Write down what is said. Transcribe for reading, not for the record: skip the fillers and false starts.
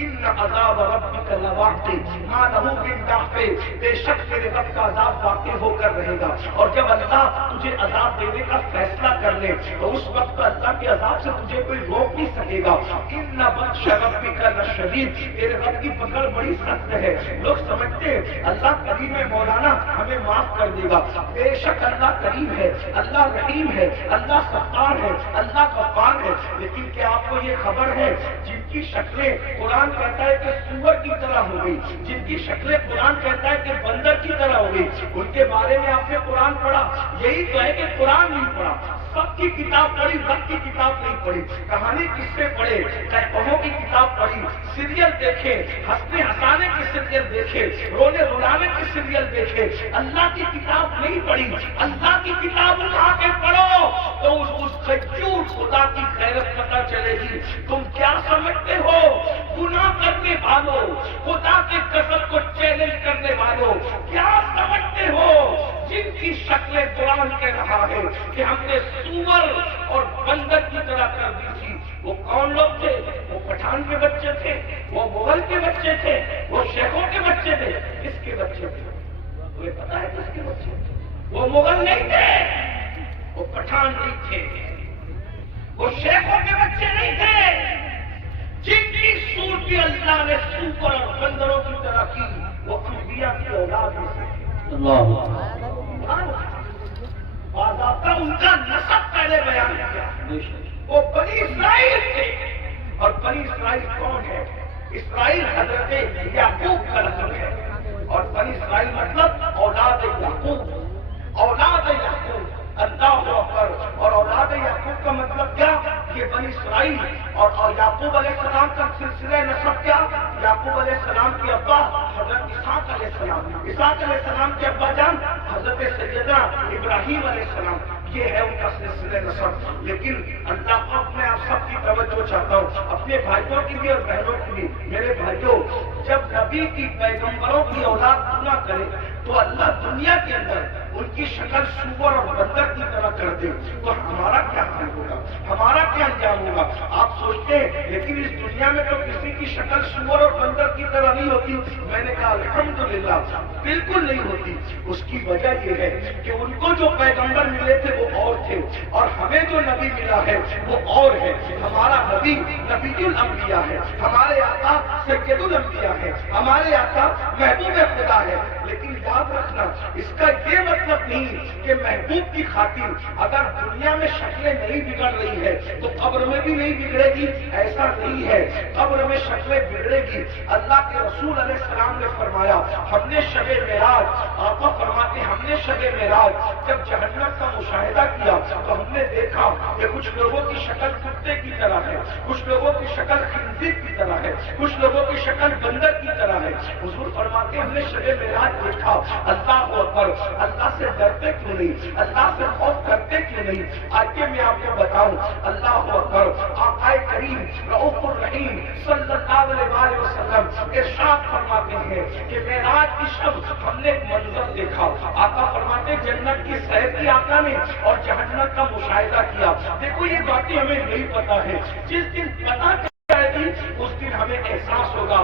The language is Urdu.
ان عذاب ربک لواقع ما له من دافع، بے شک تیرے رب کا عذاب واقع ہو کر رہے گا. اور جب اللہ تجھے عذاب دینے کا فیصلہ کر لے تو اس وقت اللہ کے عذاب سے تجھے کوئی روک نہیں سکے گا. ان بطش ربک لشدید، تیرے رب کی پکڑ بڑی سخت ہے. لوگ سمجھتے ہیں اللہ کریم ہے، مولانا ہمیں معاف کر دے گا. بے شک اللہ کریم ہے، اللہ رحیم ہے، اللہ ستار ہے، اللہ غفار ہے. لیکن کیا آپ کو یہ خبر ہے جن کی شکلیں قرآن کہتا ہے کہ سور کی طرح ہو گئی، جن کی شکلیں قرآن کہتا ہے کہ بندر کی طرح ہو گئی، ان کے بارے میں آپ نے قرآن پڑھا؟ یہی تو ہے کہ قرآن نہیں پڑھا. سب کی کتاب پڑھی، رب کی کتاب نہیں پڑھی. کہانی کس سے پڑھے؟ کہوں کی کتاب پڑھی، سیریل دیکھے، ہنسنے ہنسانے کی سیریل دیکھے، رونے رلانے کی سیریل دیکھے، اللہ کی کتاب نہیں پڑھی. اللہ کی کتاب اٹھا کے پڑھو تو اس خجور خدا کی غیرت پتہ چلے گی. تم کیا سمجھتے ہو؟ گناہ کرنے والوں، خدا کے قسم کو چیلنج کرنے والوں، کیا سمجھتے ہو جن کی شکلیں قرآن کہہ رہا ہے کہ ہم نے سور اور بندر کی طرح کر دی تھی؟ وہ کون لوگ تھے؟ وہ پٹھان کے بچے تھے، وہ مغل کے بچے تھے، وہ شیخوں کے بچے تھے. کس کے بچے تھے؟ تمہیں پتا ہے کس کے بچے تھے؟ وہ مغل نہیں تھے، وہ پٹھان نہیں تھے، وہ شیخوں کے بچے نہیں تھے. جن کی صورت اللہ نے سور اور بندروں کی طرح کی وہ انبیاء کی اولاد میں باضابطہ ان کا نسب پہلے بیان کیا. وہ بنی اسرائیل تھے. اور بنی اسرائیل کون ہے؟ اسرائیل حضرت یعقوب کا نسل ہے. اور بنی اسرائیل مطلب اولاد یعقوب، اولاد یعقوب. اللہ اکبر. اور اولاد یعقوب کا مطلب کیا؟ یہ بنی اسرائیل اور یعقوب علیہ السلام کا سلسلہ نسب کیا؟ یعقوب علیہ السلام کے ابا حضرت اسحاق علیہ السلام، اسحاق علیہ السلام کے ابا جان حضرت سیدنا ابراہیم علیہ السلام. یہ ہے ان کا سلسلہ نسب. لیکن اللہ کو میں آپ سب کی توجہ چاہتا ہوں، اپنے بھائیوں کی بھی اور بہنوں کی بھی. میرے بھائیوں، جب نبی کی پیغمبروں کی اولاد گناہ کرے تو اللہ دنیا کے اندر ان کی شکل سور اور بندر کی طرح کر دے تو ہمارا کیا حال ہوگا، ہمارا کیا انجام ہوگا؟ آپ سوچتے ہیں لیکن اس دنیا میں تو کسی کی شکل سور اور بندر کی طرح نہیں ہوتی. میں نے کہا الحمدللہ بالکل نہیں ہوتی. اس کی وجہ یہ ہے کہ ان کو جو پیغمبر ملے تھے وہ اور تھے اور ہمیں جو نبی ملا ہے وہ اور ہے. ہمارا نبی نبی الانبیاء ہے، ہمارے آقا سید الانبیاء ہے، ہمارے آقا محبوب خدا ہے. لیکن یاد رکھنا اس کا یہ مطلب نہیں کہ محبوب کی خاطر اگر دنیا میں شکلیں نہیں بگڑ رہی ہے تو قبر میں بھی نہیں بگڑے گی. ایسا نہیں ہے، قبر میں شکلیں بگڑے گی. اللہ کے رسول علیہ السلام نے فرمایا ہم نے شب معراج، آقا فرماتے ہم نے شب معراج جب جہنم کا مشاہدہ کیا تو ہم نے دیکھا کہ کچھ لوگوں کی شکل کتے کی طرح ہے، کچھ لوگوں کی شکل خنزیر کی طرح ہے، کچھ لوگوں کی شکل بندر کی طرح ہے. حضور فرماتے ہم نے شب معراج دیکھا. اللہ اکبر. اللہ سے ڈرتے کیوں نہیں؟ اللہ سے خوف کرتے کیوں نہیں؟ آگے میں آپ کو بتاؤں. اللہ اکبر. آقا کریم رؤوف الرحیم صلی اللہ علیہ وسلم ارشاد فرماتے ہیں کہ معراج کی شب ہم نے ایک منظر دیکھا. آقا فرماتے جنت کی سیر کی آقا نے اور جہنم کا مشاہدہ کیا. دیکھو یہ باتیں ہمیں نہیں پتا ہے، جس دن پتا چلے گی اس دن ہمیں احساس ہوگا.